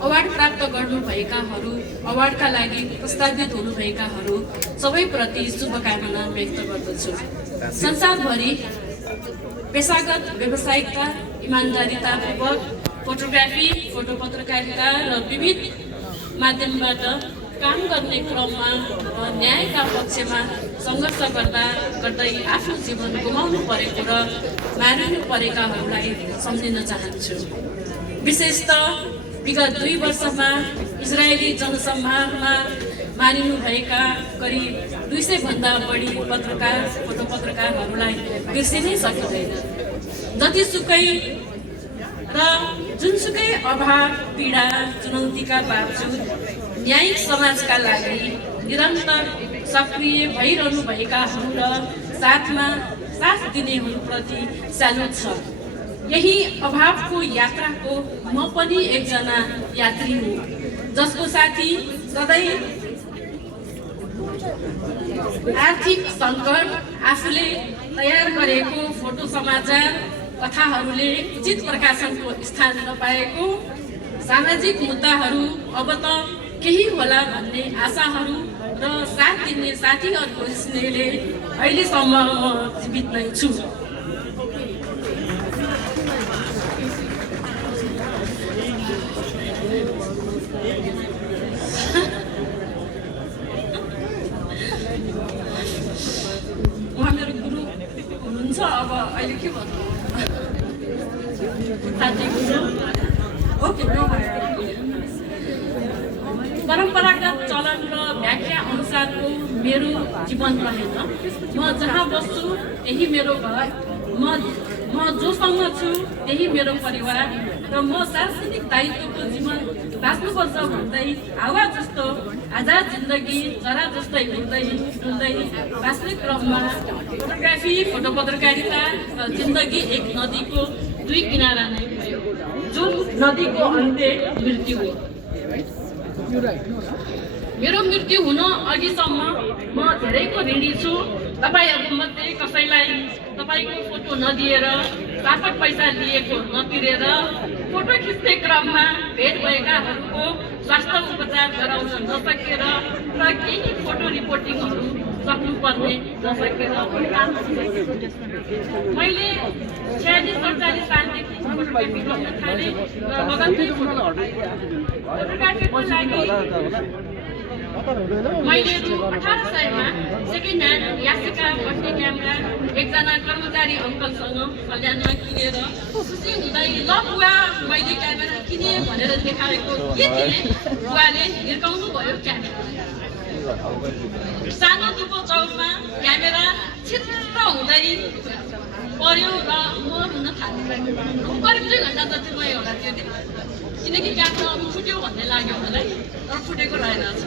अवार्ड प्राप्त गर्नुभएकाहरू, अवार्डका लागि प्रस्तावित हुनुभएकाहरू सबैप्रति शुभकामना व्यक्त गर्दछु। संसारभरि पेसागत व्यावसायिकता, इमान्दारितापूर्वक फोटोग्राफी, फोटो पत्रकारिता र विविध माध्यमबाट काम गर्ने क्रममा र न्यायका पक्षमा सङ्घर्ष गर्दै आफ्नो जीवन गुमाउनु परेको र मारिनु परेकाहरूलाई सम्झिन चाहन्छु। विशेषतः विगत 2 वर्षमा इजरायली जनसंहारमा मारिनुभएका करिब 200 भन्दा बढी पत्रकार, फोटो पत्रकारहरूलाई बिर्सिनै सकिँदैन। जतिसुकै र जुनसुकै अभाव, पीडा, चुनौतीका बावजुद न्यायिक समाजका लागि निरन्तर सक्रिय भइरहनुभएकाहरू र साथमा साथ दिनेहरूप्रति स्यालुट छ। यही अभावको यात्राको म पनि एकजना यात्री हुँ, जसको साथी सधैँ आर्थिक सङ्कट, आफूले तयार गरेको फोटो समाचार कथाहरूले उचित प्रकाशनको स्थान नपाएको, सामाजिक मुद्दाहरू अब त केही होला भन्ने आशाहरू र साथ दिने साथीहरूको स्नेहले अहिलेसम्म म जीवित नै छु। उहाँ मेरो गुरु हुनुहुन्छ। अब अहिले के भन्नु, ओके। परम्परागत चलन र व्याख्या अनुसारको मेरो जीवन रहेन। म जहाँ बस्छु त्यही मेरो घर, म जोसँग छु त्यही मेरो परिवार, र म सार्वजनिक दायित्वको जीवन बाँच्नुपर्छ भन्दै हावा जस्तो आजाद जिन्दगी जरा जस्तै हुँदै बाँच्ने क्रममा फोटोग्राफी, फोटो पत्रकारिता र जिन्दगी एक नदीको 2 किनारा नै भयो, जुन नदीको अन्त्य मृत्यु हो। मेरो मृत्यु हुन अघिसम्म म धेरैको ऋणी छु। तपाईँहरूमध्ये कसैलाई तपाईँको फोटो नदिएर, ताकत पैसा लिएको नतिरेर, फोटो खिच्ने क्रममा भेट भएकाहरूको स्वास्थ्य उपचार गराउन नसकेर र केही फोटो रिपोर्टिङहरू सक्नुपर्ने नसकेर मैले 46-47 सालदेखि फोटोग्राफी गर्न थालेँ र लगत्तै फोटोग्राफीको लागि मैले रु 1800 सेकेन्ड ह्यान्ड यासिका भन्ने क्यामेरा एकजना कर्मचारी अङ्कलसँग कल्याणमा किनेर खुसी हुँदै, ल बुवा मैले क्यामेरा किने भनेर देखाएको के थिएँ। बुवाले हिर्काउनु भयो क्यामेरा। सानो दुबो चौरमा क्यामेरा छिर्र हुँदै पर्यो र म रुन थालेँ। करिब 2 घन्टा जति रह्यो होला त्यो दिन, किनकि क्यामेरा फुट्यो भन्ने लाग्यो मलाई, तर फुटेको रहेनछ।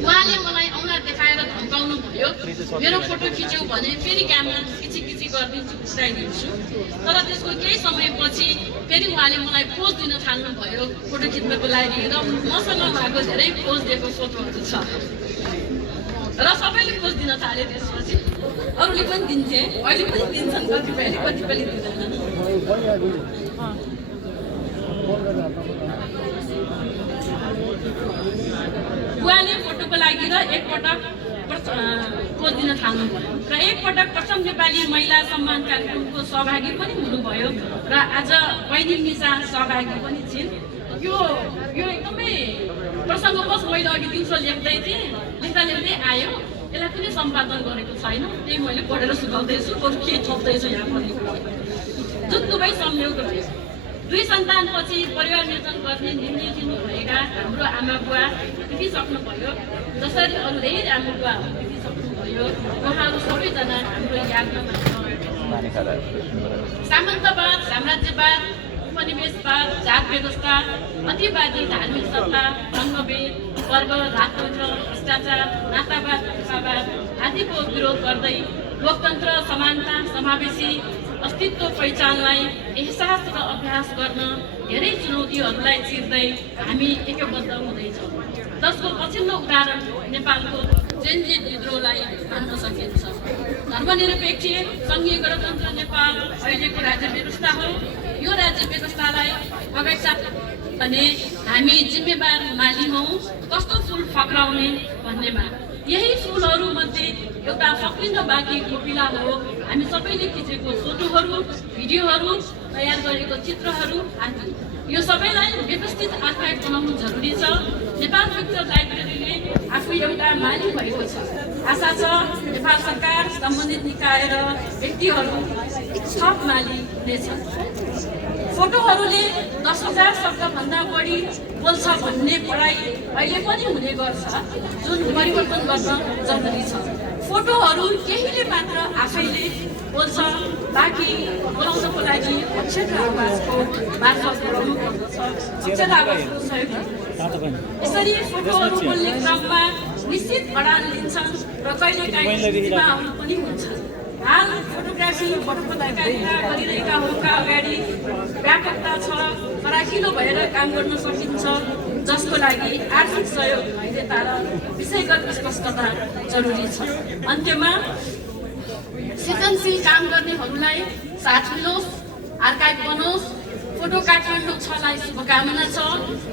उहाँले मलाई औँला देखाएर धम्काउनु भयो, मेरो फोटो खिच्यौ भने फेरि क्यामेरा किची गरिदिन्छु, फुटाइदिन्छु। तर त्यसको केही समयपछि फेरि उहाँले मलाई पोज दिन थाल्नुभयो फोटो खिच्नको लागि, र मसँग उहाँको धेरै पोज दिएको फोटोहरू छ र सबैले पोज दिन थाले। त्यसपछि अरूले पनि दिन्थे, अहिले पनि दिन्छन्, कतिपयले दिँदैनन्। बुवाले फोटोको लागि र एकपटक पोज दिन थाल्नुभयो र एकपटक प्रथम नेपाली महिला सम्मान कार्यक्रमको सहभागी पनि हुनुभयो र आज बहिनी निशा सहभागी पनि छिन्। यो एकदमै प्रसङ्गवश मैले अघि दिउँसो लेख्दै थिएँ, लेख्दै आयो। यसलाई कुनै सम्पादन गरेको छैन, त्यही मैले पढेर सुनाउँदैछु, अरू के थप्दैछु यहाँ पनि। जुन दुवै संयोग रह्यो। 2 सन्तानपछि परिवार निर्माण गर्ने निर्णय लिनुभएका हाम्रो आमा बुवा बितिसक्नुभयो, जसरी अरू धेरै आमा बुवाहरू बितिसक्नुभयो। उहाँहरू सबैजना हाम्रो यादमा। सामन्तवाद, साम्राज्यवाद, उपनिवेशवाद, जात व्यवस्था, अतिवादी धार्मिक सत्ता, रङ्गभेद, वर्ग, राजतन्त्र, भ्रष्टाचार, नातावाद, भाषावाद आदिको विरोध गर्दै लोकतन्त्र, समानता, समावेशी अस्तित्व पहिचानलाई एहसास र अभ्यास गर्न धेरै चुनौतीहरूलाई चिर्दै हामी एकबद्ध हुँदैछौँ, जसको पछिल्लो उदाहरण नेपालको जेनजी विद्रोहलाई मान्न सकिन्छ। धर्मनिरपेक्ष सङ्घीय गणतन्त्र नेपाल अहिलेको राज्य व्यवस्था हो। यो राज्य व्यवस्थालाई अगाडि सार्ने भने हामी जिम्मेवार माली हौँ। कस्तो फुल फक्राउने भन्नेमा यही फुलहरूमध्ये एउटा फक्रिन बाँकी कोपिला हो। हामी सबैले खिचेको फोटोहरू, भिडियोहरू, तयार गरेको चित्रहरू आदि यो सबैलाई व्यवस्थित आर्काइभ बनाउनु जरुरी छ। नेपाल पिक्चर लाइब्रेरीले आफू एउटा माली भएको छ। आशा छ नेपाल सरकार, सम्बन्धित निकाय र व्यक्तिहरू थप माली हुनेछन्। फोटोहरूले 10,000 शब्दभन्दा बढी बोल्छ भन्ने पढाइ अहिले पनि हुने गर्छ, जुन परिवर्तन गर्न जरुरी छ। फोटोहरू केहीले मात्र आफैले बोल्छ, बाँकी बोलाउनको लागि अक्षर आवाजको मार्फत बोलाउनु पर्दछ। अक्षर आवाजको सहयोग यसरी फोटोहरू बोल्ने क्रममा निश्चित अडान लिन्छन् र कहिलेकाहीँ सीमाहरू पनि हुन्छन्। हाल फोटोग्राफी पटकथा गरिरहेका हुनुका अगाडि व्यापकता छ, फराकिलो भएर काम गर्न सकिन्छ, जसको लागि आर्थिक सहयोग भइदिएता र विषयगत स्पष्टता जरुरी छ। अन्त्यमा सृजनशील काम गर्नेहरूलाई साथ मिलोस्, आर्काइभ बनोस्। फोटो काठमाडौँ 6लाई शुभकामना छ।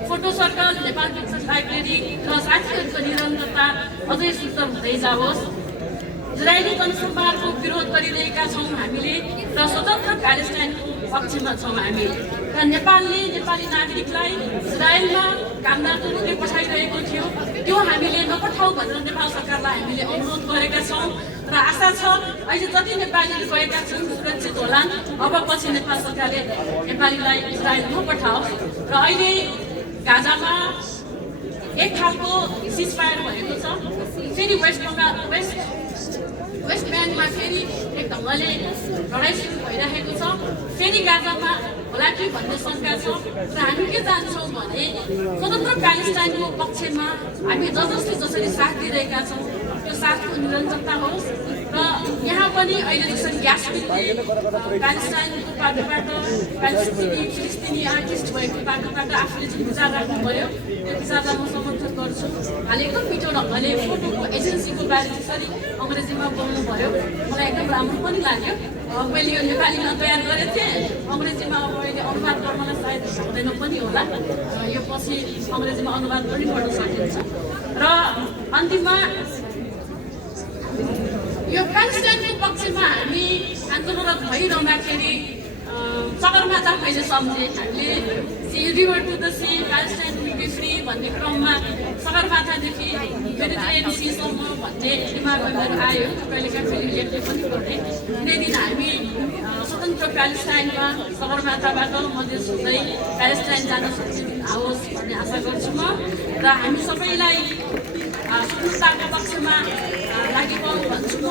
Photo circle, Nepal picture library र साथीहरूको निरन्तरता अझै सुन्दर हुँदै जाओस्। इजरायली जनसंहारको विरोध गरिरहेका छौँ हामीले र स्वतन्त्र प्यालेस्टाइनको पक्षमा छौँ हामी। र नेपालले नेपाली नागरिकलाई इजरायलमा कामदारको रूपले पठाइरहेको थियो, त्यो हामीले नपठाऊ भनेर नेपाल सरकारलाई हामीले अनुरोध गरेका छौँ र आशा छ अहिले जति नेपालीहरू गएका छन् सुरक्षित होलान्। अब पछि नेपाल सरकारले नेपालीलाई इजरायल नपठाओस्। र अहिले गाजामा एक खालको सिजफायर भएको छ, फेरि वेस्ट ब्याङ्कमा फेरि एक ढङ्गले लडाइँ सुरु भइरहेको छ, फेरि गाजामा होला कि भन्ने शङ्का छ। र हामी के चाहन्छौँ भने स्वतन्त्र प्यालेस्टाइनको पक्षमा हामी जसरी साथ दिइरहेका छौँ त्यो साथको निरन्तरता होस्। र यहाँ पनि अहिले जसरी यास्मिनले प्यालेस्टाइनको पाटोबाट फिलिस्तिनी आर्टिस्ट भएको पाटोबाट आफूले जुन विचार राख्नुभयो त्यो विचारलाई म समर्थन गर्छु। हाल एकदम मिठो ढङ्गले फोटोको एजेन्सीको बारे जसरी अङ्ग्रेजीमा बोल्नुभयो, मलाई एकदम राम्रो पनि लाग्यो। मैले यो नेपालीमा तयार गरेको थिएँ, अङ्ग्रेजीमा अब अहिले अनुवाद गर्नलाई सायद हुँदैन पनि होला, यो पछि अङ्ग्रेजीमा अनुवाद पनि गर्न सकिन्छ। र अन्तिममा यो प्यालेस्टाइनको पक्षमा हामी आन्दोलनरत भइरहँदाखेरि सगरमाथा मैले सम्झेँ। हामीले river to the sea, Palestine will be free भन्ने क्रममा सगरमाथादेखि मेडिटेरेनियन सीसम्म भन्ने दिमागमा मेरो आयो। कहिलेकाहीँ फेरि लेख्दै पनि पढेँ। कुनै दिन हामी स्वतन्त्र प्यालेस्टाइनमा सगरमाथाबाट मधेस हुँदै प्यालेस्टाइन जान सक्ने आओस् भन्ने आशा गर्छु म। र हामी सबैलाई स्वतन्त्रताको पक्षमा लागि पाउँ भन्छु म।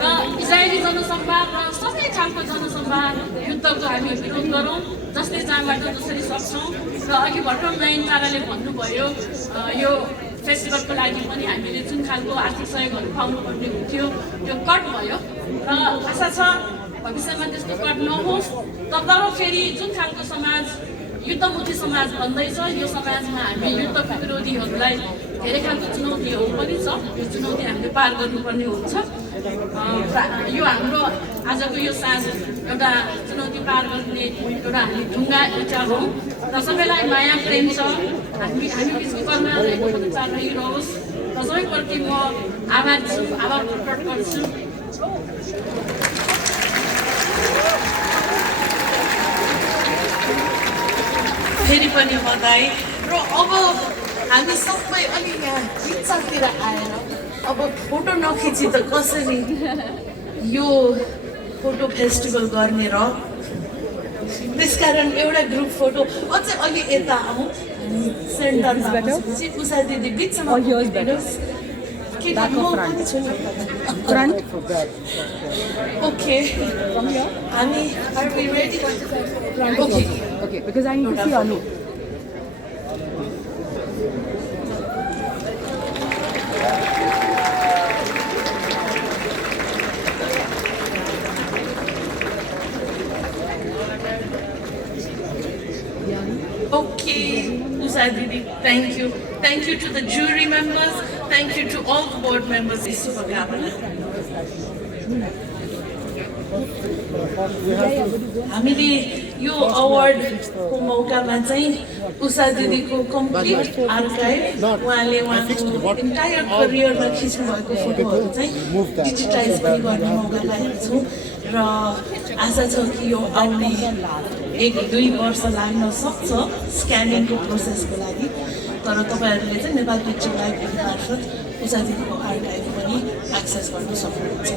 र इजरायली जनसंहार र सबै खालको जनसंहार युद्धको हामी विरोध गरौँ, जसले जहाँबाट जसरी सक्छौँ। र अघि भर्खर नयनताराले भन्नुभयो यो फेस्टिभलको लागि पनि हामीले जुन खालको आर्थिक सहयोगहरू पाउनुपर्ने हुन्थ्यो त्यो कट भयो। र आशा छ भविष्यमा त्यस्तो कट नहोस्। तर फेरि जुन खालको समाज युद्धमुखी समाज बन्दैछ, यो समाजमा हामी युद्ध विरोधीहरूलाई धेरै खालको चुनौतीहरू पनि छ। यो चुनौती हामीले पार गर्नुपर्ने हुन्छ। यो हाम्रो आजको यो साँझ एउटा चुनौती पार गर्ने एउटा हामी ढुङ्गा उचालौँ र सबैलाई माया प्रेम छ। हामी बिचको कर्म चाल रहिरहोस् र सबैप्रति म आभार छु, आभार प्रकट गर्छु। फेरि पनि बधाई। र अब हामी सबै अलि यहाँ पिक्चरतिर आएर अब फोटो नखिची त कसरी यो फोटो फेस्टिभल गर्ने र त्यसकारण एउटा ग्रुप फोटो अझै अलि यता आउँ सेन्टरमा उषा दिदी बिचमा Front. Okay. Ani, are we ready? Okay. Okay, because I need to see Anu. Okay, Usha Didi, thank you. Thank you to the jury members. Thank you to all the board members. हामीले यो अवार्डको मौकामा चाहिँ उषा दिदीको complete archive उहाँले उहाँको entire करियरमा खिच्नु भएको फोटोहरू चाहिँ digitise पनि गर्ने मौका पाएको छौँ र आशा छ कि यो आउने 1-2 वर्ष लाग्न सक्छ स्क्यानिङको प्रोसेसको लागि तर तपाईहरूले चाहिँ नेपाल पिक्चर लाइब्रेरी मार्फत उषा दिदीको आर्काइभ पनि एक्सेस गर्न सक्नुहुन्छ